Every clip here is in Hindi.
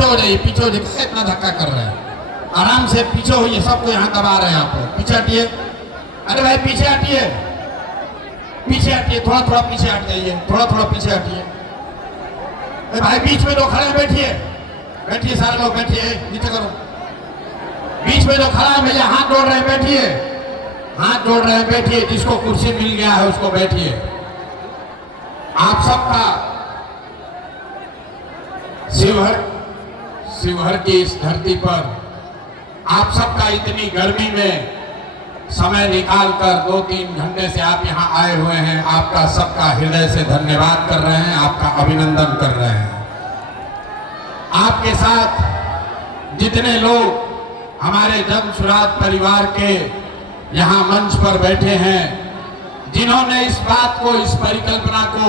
पीछे हो जाइए, पीछे हो जाइए, इतना धक्का कर रहे हैं। आराम से पीछे होइए, सबको यहाँ दबा रहे हैं आप लोग। पीछे हटिए, अरे भाई पीछे हटिए, पीछे हटिए, थोड़ा थोड़ा पीछे हट जाइए, थोड़ा थोड़ा पीछे हटिए। अरे भाई बीच में जो खड़े हैं बैठिए, बैठिए सारे लोग बैठिए, नीचे करो। बीच में जो खड़ा है भैया हाथ जोड़ रहे हैं बैठिए, हाथ जोड़ रहे हैं बैठिए, जिसको कुर्सी मिल गया है उसको बैठिए। आप सबका शिवहर की इस धरती पर आप सबका इतनी गर्मी में समय निकालकर 2-3 घंटे से आप यहाँ आए हुए हैं, आपका सबका हृदय से धन्यवाद कर रहे हैं, आपका अभिनंदन कर रहे हैं। आपके साथ जितने लोग हमारे जन सुराज परिवार के यहाँ मंच पर बैठे हैं, जिन्होंने इस बात को, इस परिकल्पना को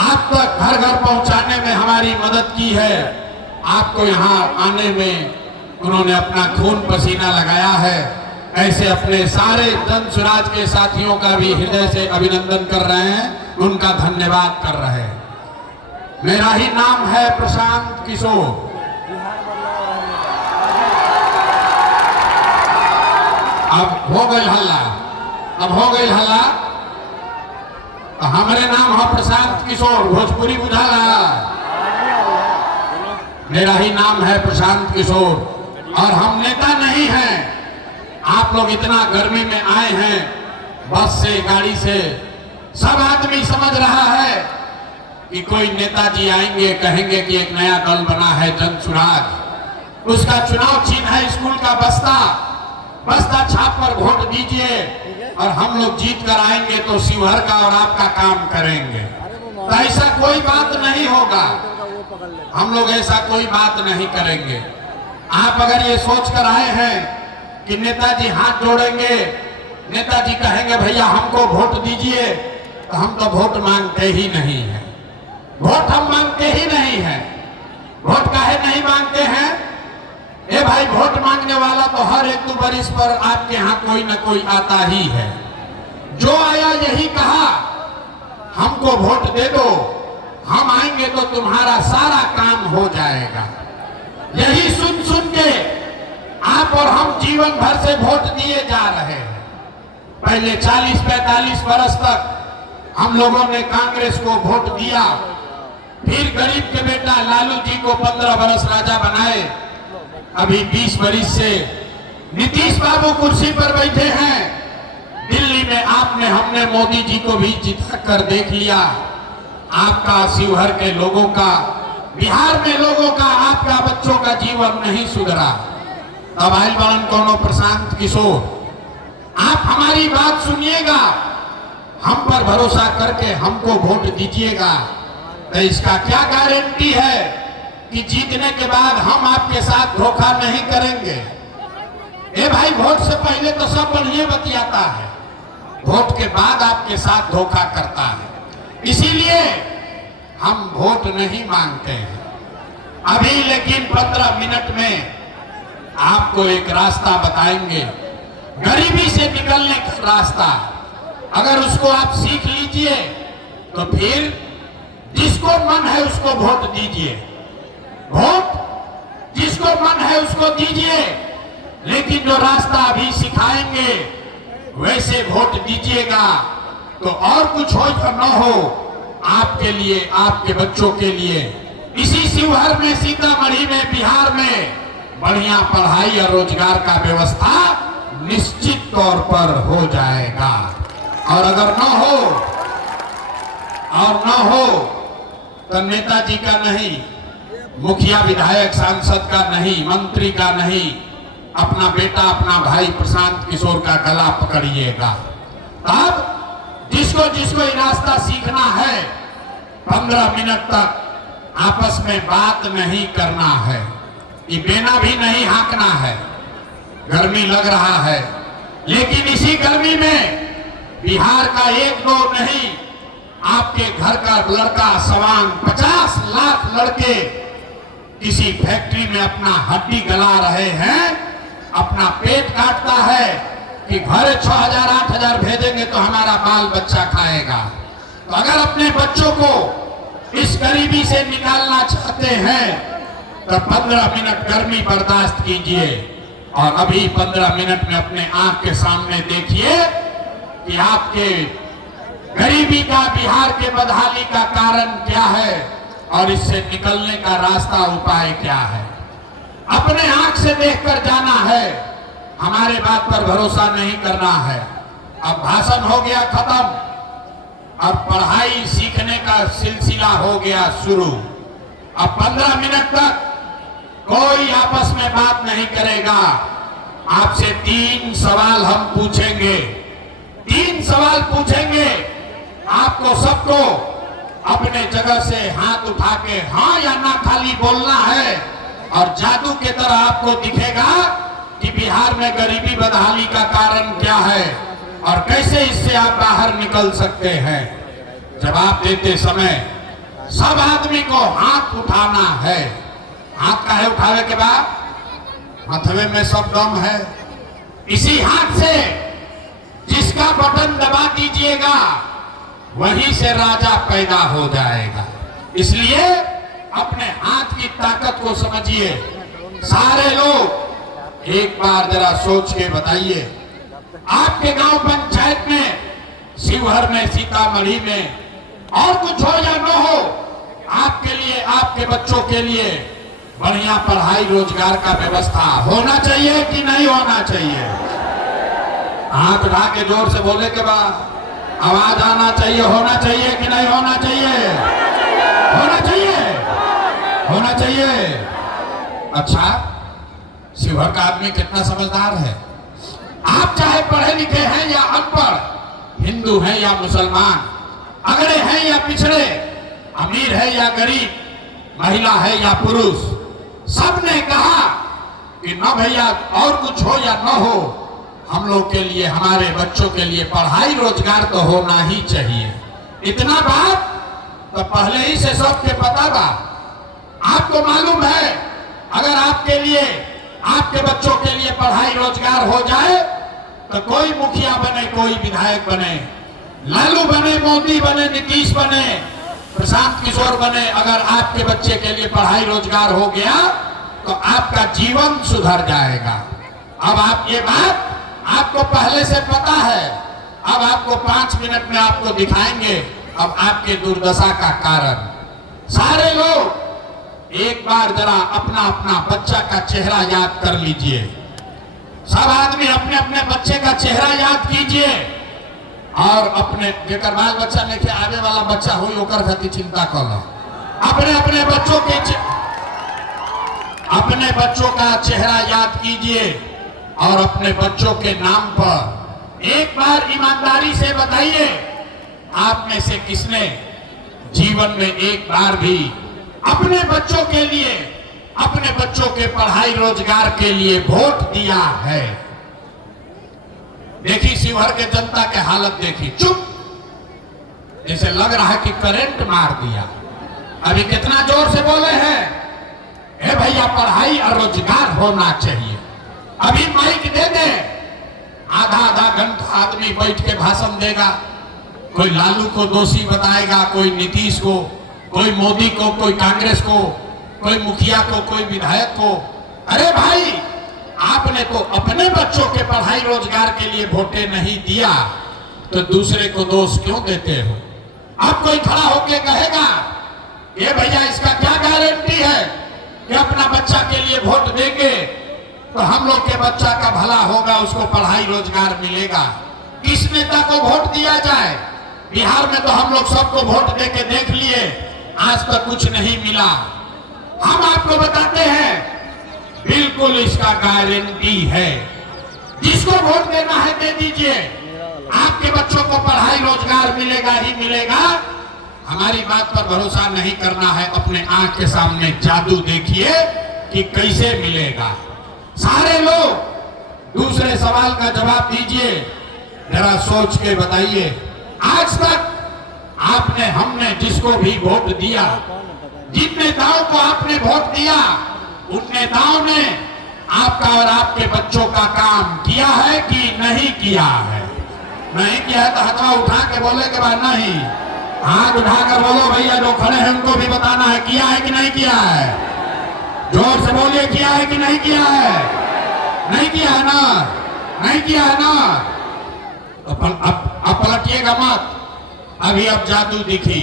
आप तक घर घर पहुंचाने में हमारी मदद की है, आपको यहाँ आने में उन्होंने अपना खून पसीना लगाया है, ऐसे अपने सारे जन सुराज के साथियों का भी हृदय से अभिनंदन कर रहे हैं, उनका धन्यवाद कर रहे हैं। मेरा ही नाम है प्रशांत किशोर। अब हो गई हल्ला, अब हो गई हल्ला। हमारे नाम है प्रशांत किशोर, भोजपुरी बुझाला। मेरा ही नाम है प्रशांत किशोर और हम नेता नहीं हैं। आप लोग इतना गर्मी में आए हैं, बस से, गाड़ी से, सब आदमी समझ रहा है कि कोई नेताजी आएंगे, कहेंगे कि एक नया दल बना है जन सुराज, उसका चुनाव चिन्ह है स्कूल का बस्ता, बस्ता छाप पर वोट दीजिए और हम लोग जीत कर आएंगे तो शिवहर का और आपका काम करेंगे। तो ऐसा कोई बात नहीं होगा, हम लोग ऐसा कोई बात नहीं करेंगे। आप अगर ये सोच कर आए हैं कि नेताजी हाथ जोड़ेंगे, नेताजी कहेंगे भैया हमको वोट दीजिए, तो हम तो वोट मांगते ही नहीं हैं। वोट हम मांगते ही नहीं हैं। वोट काहे नहीं मांगते हैं? ए भाई, वोट मांगने वाला तो हर 1-2 बरिस पर आपके यहाँ कोई न कोई आता ही है। जो आया यही कहा हमको वोट दे दो, हम आएंगे तो तुम्हारा सारा काम हो जाएगा। यही सुन सुन के आप और हम जीवन भर से वोट दिए जा रहे हैं। पहले 40-45 बरस तक हम लोगों ने कांग्रेस को वोट दिया, फिर गरीब के बेटा लालू जी को 15 बरस राजा बनाए। अभी 20 बरिस से नीतीश बाबू कुर्सी पर बैठे हैं। दिल्ली में आपने, हमने मोदी जी को भी जिता कर देख लिया। आपका, शिवहर के लोगों का, बिहार में लोगों का, आपका बच्चों का जीवन नहीं सुधरा। अब आइल बड़न कोनो प्रशांत किशोर, आप हमारी बात सुनिएगा, हम पर भरोसा करके हमको वोट दीजिएगा। तो इसका क्या गारंटी है कि जीतने के बाद हम आपके साथ धोखा नहीं करेंगे? ए भाई, वोट से पहले तो सब बढ़िया बतियाता है, वोट के बाद आपके साथ धोखा करता है। इसीलिए हम वोट नहीं मांगते हैं अभी, लेकिन 15 मिनट में आपको एक रास्ता बताएंगे, गरीबी से निकलने का रास्ता। अगर उसको आप सीख लीजिए तो फिर जिसको मन है उसको वोट दीजिए, वोट जिसको मन है उसको दीजिए, लेकिन जो रास्ता अभी सिखाएंगे वैसे वोट दीजिएगा। तो और कुछ हो या न हो, आपके लिए, आपके बच्चों के लिए, इसी शिवहर में, सीतामढ़ी में, बिहार में बढ़िया पढ़ाई और रोजगार का व्यवस्था निश्चित तौर पर हो जाएगा। और अगर न हो तो नेताजी का नहीं, मुखिया, विधायक, सांसद का नहीं, मंत्री का नहीं, अपना बेटा, अपना भाई प्रशांत किशोर का गला पकड़िएगा। तब जिसको जिसको ये रास्ता सीखना है, 15 मिनट तक आपस में बात नहीं करना है, ये बेना भी नहीं हाँकना है। गर्मी लग रहा है, लेकिन इसी गर्मी में बिहार का 1-2 नहीं, आपके घर का लड़का सवांग 50 लाख लड़के किसी फैक्ट्री में अपना हड्डी गला रहे हैं, अपना पेट काटता है कि घर 6,000-8,000 भेजेंगे तो हमारा बाल बच्चा खाएगा। तो अगर अपने बच्चों को इस गरीबी से निकालना चाहते हैं तो 15 मिनट गर्मी बर्दाश्त कीजिए और अभी 15 मिनट में अपने आंख के सामने देखिए कि आपके गरीबी का, बिहार के बदहाली का कारण क्या है और इससे निकलने का रास्ता, उपाय क्या है। अपने आंख से देखकर जाना है, हमारे बात पर भरोसा नहीं करना है। अब भाषण हो गया खत्म, अब पढ़ाई सीखने का सिलसिला हो गया शुरू। अब 15 मिनट तक कोई आपस में बात नहीं करेगा। आपसे 3 सवाल हम पूछेंगे, 3 सवाल पूछेंगे। आपको सबको अपने जगह से हाथ उठा के हाँ या ना खाली बोलना है और जादू के तरह आपको दिखेगा कि बिहार में गरीबी बदहाली का कारण क्या है और कैसे इससे आप बाहर निकल सकते हैं। जवाब देते समय सब आदमी को हाथ उठाना है। हाथ काहे उठावे के बाद? हथवे में सब दम है। इसी हाथ से जिसका बटन दबा दीजिएगा वहीं से राजा पैदा हो जाएगा। इसलिए अपने हाथ की ताकत को समझिए। सारे लोग एक बार जरा सोच के बताइए, आपके गांव पंचायत में, शिवहर में, सीतामढ़ी में और कुछ हो या न हो, आपके लिए, आपके बच्चों के लिए बढ़िया पढ़ाई रोजगार का व्यवस्था होना चाहिए कि नहीं होना चाहिए? हाथ उठा के जोर से बोले के बाद आवाज आना चाहिए। होना चाहिए कि नहीं होना चाहिए? होना चाहिए, होना चाहिए। अच्छा, शिवहर का आदमी कितना समझदार है। आप चाहे पढ़े लिखे हैं या अनपढ़, हिंदू हैं या मुसलमान, अगड़े हैं या पिछड़े, अमीर है या गरीब, महिला है या पुरुष, सबने कहा कि न भैया और कुछ हो या न हो, हम लोग के लिए, हमारे बच्चों के लिए पढ़ाई रोजगार तो होना ही चाहिए। इतना बात तो पहले ही से सबके पता था। आपको मालूम है, अगर आपके लिए, आपके बच्चों के लिए पढ़ाई रोजगार हो जाए तो कोई मुखिया बने, कोई विधायक बने, लालू बने, मोदी बने, नीतीश बने, प्रशांत किशोर बने, अगर आपके बच्चे के लिए पढ़ाई रोजगार हो गया तो आपका जीवन सुधर जाएगा। अब आप ये बात आपको पहले से पता है। अब आपको 5 मिनट में आपको दिखाएंगे अब आपके दुर्दशा का कारण। सारे लोग एक बार जरा अपना अपना बच्चा का चेहरा याद कर लीजिए। सब आदमी अपने अपने बच्चे का चेहरा याद कीजिए और अपने जेकर बाल बच्चा लेके आगे वाला बच्चा हुई ओकर खातिर चिंता कर लो। अपने अपने बच्चों का चेहरा याद कीजिए और अपने बच्चों के नाम पर एक बार ईमानदारी से बताइए, आप में से किसने जीवन में एक बार भी अपने बच्चों के लिए, अपने बच्चों के पढ़ाई रोजगार के लिए वोट दिया है? देखी शिवहर के जनता के हालत देखी, चुप, जैसे लग रहा है कि करंट मार दिया। अभी कितना जोर से बोले हैं, हे भैया पढ़ाई और रोजगार होना चाहिए। अभी माइक दे दे, आधा आधा घंटा आदमी बैठ के भाषण देगा। कोई लालू को दोषी बताएगा, कोई नीतीश को, कोई मोदी को, कोई कांग्रेस को, कोई मुखिया को, कोई विधायक को। अरे भाई, आपने तो अपने बच्चों के पढ़ाई रोजगार के लिए वोटे नहीं दिया तो दूसरे को दोष क्यों देते हो? अब कोई खड़ा होके कहेगा, ये भैया इसका क्या गारंटी है कि अपना बच्चा के लिए वोट देंगे तो हम लोग के बच्चा का भला होगा, उसको पढ़ाई रोजगार मिलेगा। किस नेता को वोट दिया जाए? बिहार में तो हम लोग सबको वोट दे के देख लिए, आज तक कुछ नहीं मिला। हम आपको बताते हैं, बिल्कुल इसका गारंटी है। जिसको वोट देना है दे दीजिए, आपके बच्चों को पढ़ाई रोजगार मिलेगा ही मिलेगा। हमारी बात पर भरोसा नहीं करना है, अपने आंख के सामने जादू देखिए कि कैसे मिलेगा। सारे लोग दूसरे सवाल का जवाब दीजिए, जरा सोच के बताइए। आज तक आपने, हमने जिसको भी वोट दिया, जिन नेताओं को आपने वोट दिया, उन नेताओं ने आपका और आपके बच्चों का काम किया है कि नहीं किया है? नहीं किया है तो हाथ उठा के बोले के बाद नहीं, हाथ उठाकर बोलो भैया, जो खड़े हैं उनको भी बताना है किया है कि नहीं किया है। जोर से बोलिए, किया है कि नहीं किया है? नहीं किया है ना? नहीं किया है ना? तो अब पलटिएगा मत। अभी अब जादू दिखी,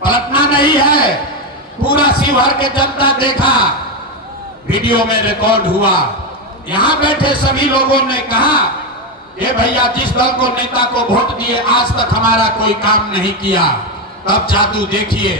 पलटना नहीं है। पूरा शिवहर के जनता देखा, वीडियो में रिकॉर्ड हुआ। यहाँ बैठे सभी लोगों ने कहा, ये भैया जिस दल को नेता को वोट दिए आज तक हमारा कोई काम नहीं किया। तब जादू देखिए।